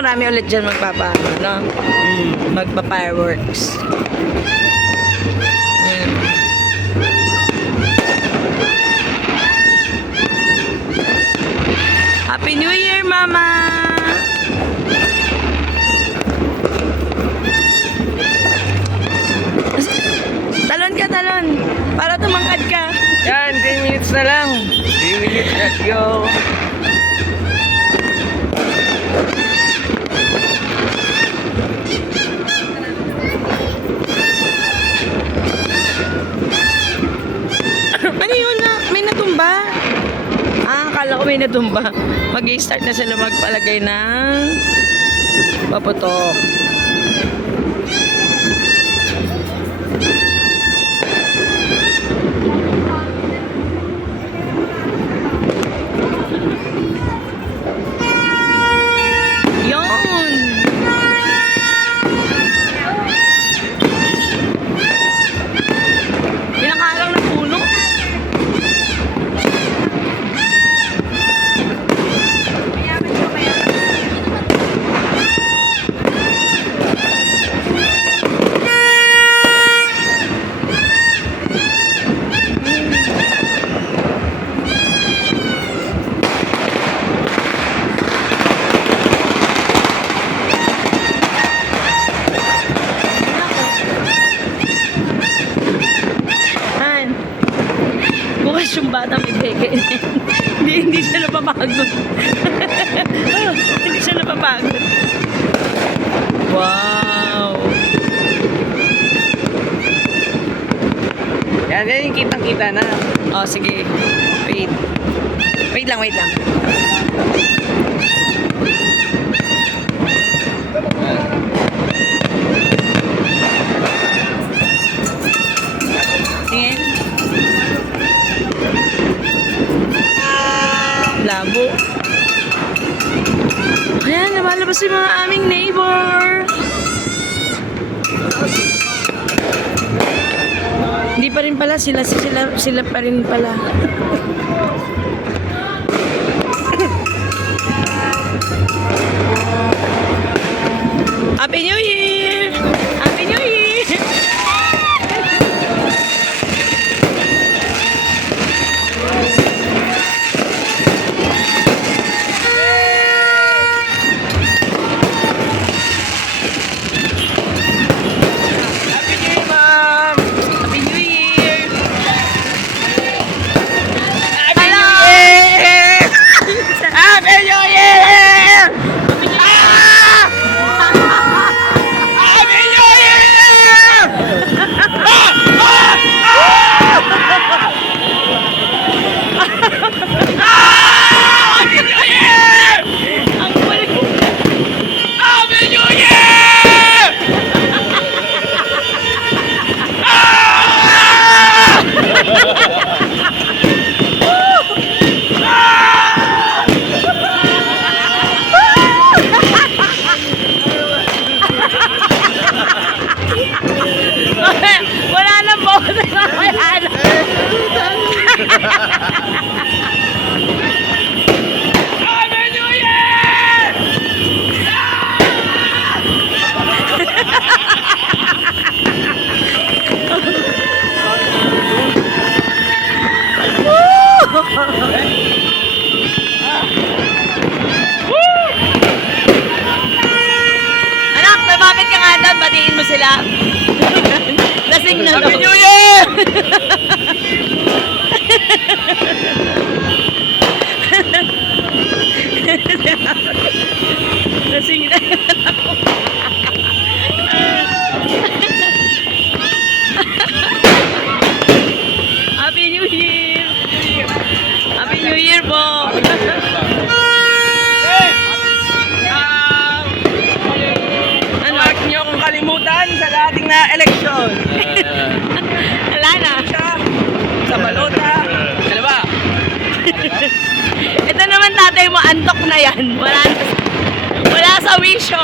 marami ulit dyan magpa-fireworks. Ayan. Happy New Year, Mama! Talon ka, talon. Para tumangkad ka. Yan, 10 minutes na lang. 3 minutes, let's go. Ano yun na? May natumba? Akala ko may natumba. Mag-i-start na sila magpalagay ng paputok. Yun! Pinakalang na puno. Bukas yung bata may beke. hindi siya napapagod. Hindi siya napapagod. Wow! Yan, yung kitang-kita na. Oh, sige. Wait. Wait lang. Tingin. Labo. Ayan, namalabas yung mga aming neighbor. Hindi pa rin pala, sila pa rin pala. Happy New Year! Happy New Year! Happy New Year, ma'am! Happy New Year! Happy New Year! Happy New Year! Happy New Year! Happy New Year! Ang kulit! Happy New Year! Wala na po! Wala na! Happy New Year! Anak, lumapit ka nga doon, batiin mo sila. Lasing na Happy daw. New Year! Lasing na. Happy New Year! Happy New Year po! Huwag niyo akong kalimutan sa dating na eleksyon. Wala na. Sa balota. Ano ba? Ito naman tatay mo, antok na yan. Wala sa wisyo.